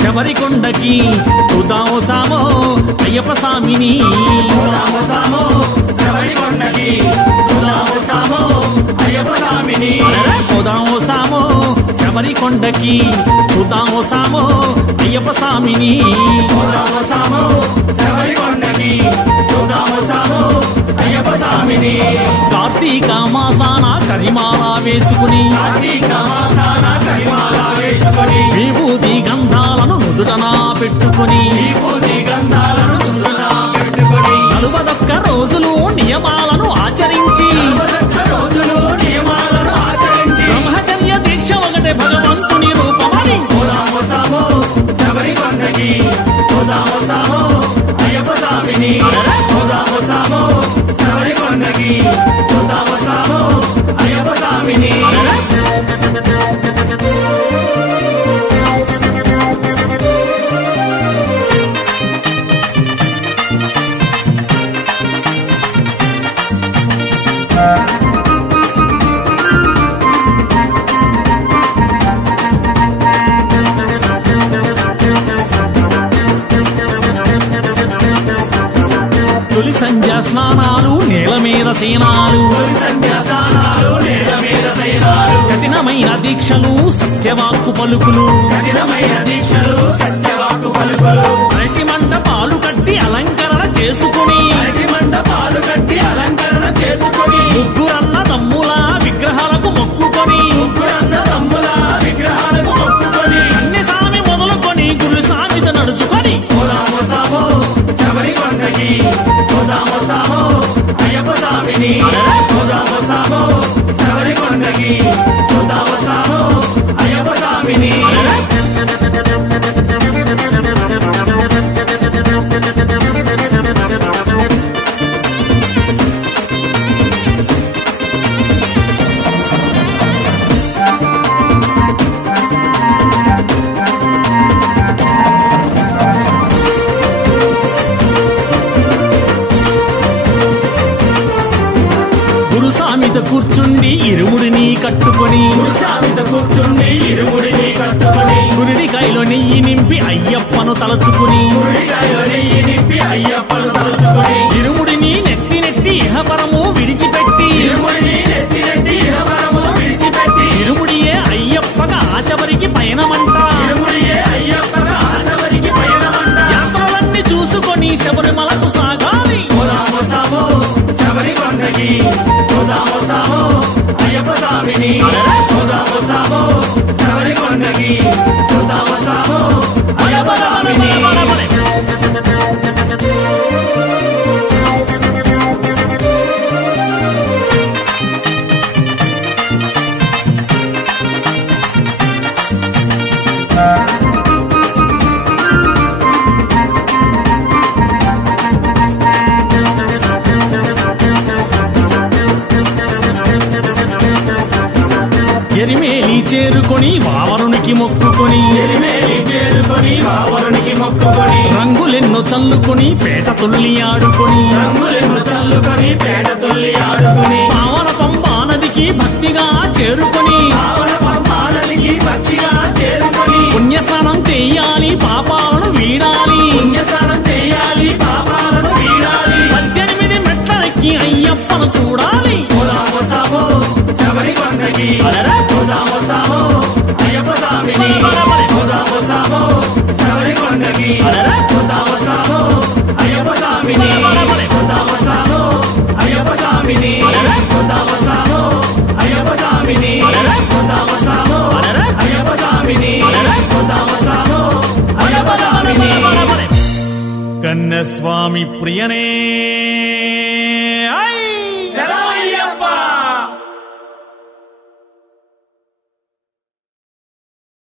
శబరికొండకి చూద్దాము సామో అయ్యప్ప స్వామిని. పోదాము సామో శబరికొండకి చూద్దాము సామో అయ్యప్ప స్వామిని. పోదాము సామో శబరికొండకి చూద్దాము సామో అయ్యప్ప స్వామిని. పోదాము సామో శబరికొండకి చూద్దాము సామో అయ్యప్ప స్వామిని. కార్తీక మాసాన కరిమాల వేసుకుని కార్తీక మాసాన కరిమాల వేసుకుని విభూతి గంధాలను నుదుటనా పెట్టుకుని విభూతి గంధాలను నుదుటన పెట్టుకుని 41 రోజులు నియమాలను ఆచరించి రోజులు నియమాలను ఆచరించి బ్రహ్మచర్య దీక్ష ఒకటే భగవంతుని రూపమని. పోదాము సామో శబరికొండకి చూద్దాము సామో అయ్యప్ప స్వామిని. పోదాము సామో శబరికొండకి చూద్దాము సామో అయ్యప్ప స్వామిని. తొలి సంధ్యా స్నానాలు నేల మీద సేనాలు సంధ్యాసానాలు నేల మీద శయనాలు కఠినమైన దీక్షలు సత్యవాక్కు పలుకులు కఠినమైన దీక్షలు సత్యవాకు పలుకులు అరటి మండపాలు కట్టి అలంకరణ చేసుకుని అరటి మండపాలు కట్టి అలంకరణ చేసుకుని ముగ్గురన్న తమ్ముల విగ్రహాలకు మొక్కుకొని ముగ్గురన్న తమ్ముల విగ్రహాలకు మొక్కుకొని అన్ని సామి మొదలుకొని గురు సామిత నడుచుకొని పోదాము సామో శబరికొండకి చూద్దాము సామో అయ్యప్ప స్వామిని. పోదాము సామో శబరికొండకి చూద్దాము సామో అయ్యప్ప స్వామిని. గురు సామిత కూర్చుండి ఇరుముడిని కట్టుకొని గురుసామిత కూర్చుండి ఇరుముడిని కట్టుకుని గురిడికాయలో నెయ్యి నింపి అయ్యప్పను తలచుకుని గుడికాయలో నెయ్యి నింపి అయ్యప్పను తలుచుకుని ఇరుముడిని నెత్తి నెట్టి ఇహపరము విడిచిపెట్టి ఇరుముడిని నెత్తి నెట్టి ఇహపరము విడిచిపెట్టి ఇరుముడియే అయ్యప్పగా ఆశబరికి పయనమంట ఇరుముడియే అయ్యప్పగా ఆశబరికి పయనమంట. యాత్రలన్నీ చూసుకొని శబరిమలకు సాగాలి. పోదాము సామో శబరికొండకి చూద్దాము సామో అయ్యప్ప స్వామిని. పోదాము సామో శబరికొండకి చూద్దాము సామో అయ్యప్ప స్వామిని. ఎరిమేలి చేరుకొని వావరునికి మొక్కుకొని ఎలిమేలి చేరుకొని వావరునికి మొక్కుకొని రంగులెన్నో చల్లుకొని పేట తుల్లి ఆడుకొని రంగులెన్ను చల్లుకొని పేట తుల్లి ఆడుకుని పావన పంపా నదికి భక్తిగా చేరుకొని పావన పంపానదికి భక్తిగా చేరుకొని పుణ్యస్నానం చెయ్యాలి పాపాలను వీడాలి పుణ్యస్నానం చెయ్యాలి పాపాలను వీడాలి 18 మెట్లెక్కి అయ్యప్పను చూడాలి. పోదాము సామో శబరికొండకి పోదాము సామో అయ్యప్ప స్వామిని. పోదాము సామో శబరికొండకి పోదాము సామో అయ్యప్ప స్వామిని. పోదాము సామో అయ్యప్ప స్వామిని. పోదాము సామో అయ్యప్ప స్వామిని. పోదాము సామో అయ్యప్ప స్వామిని. పోదాము సామో అయ్యప్ప స్వామిని. కన్నస్వామి ప్రియనే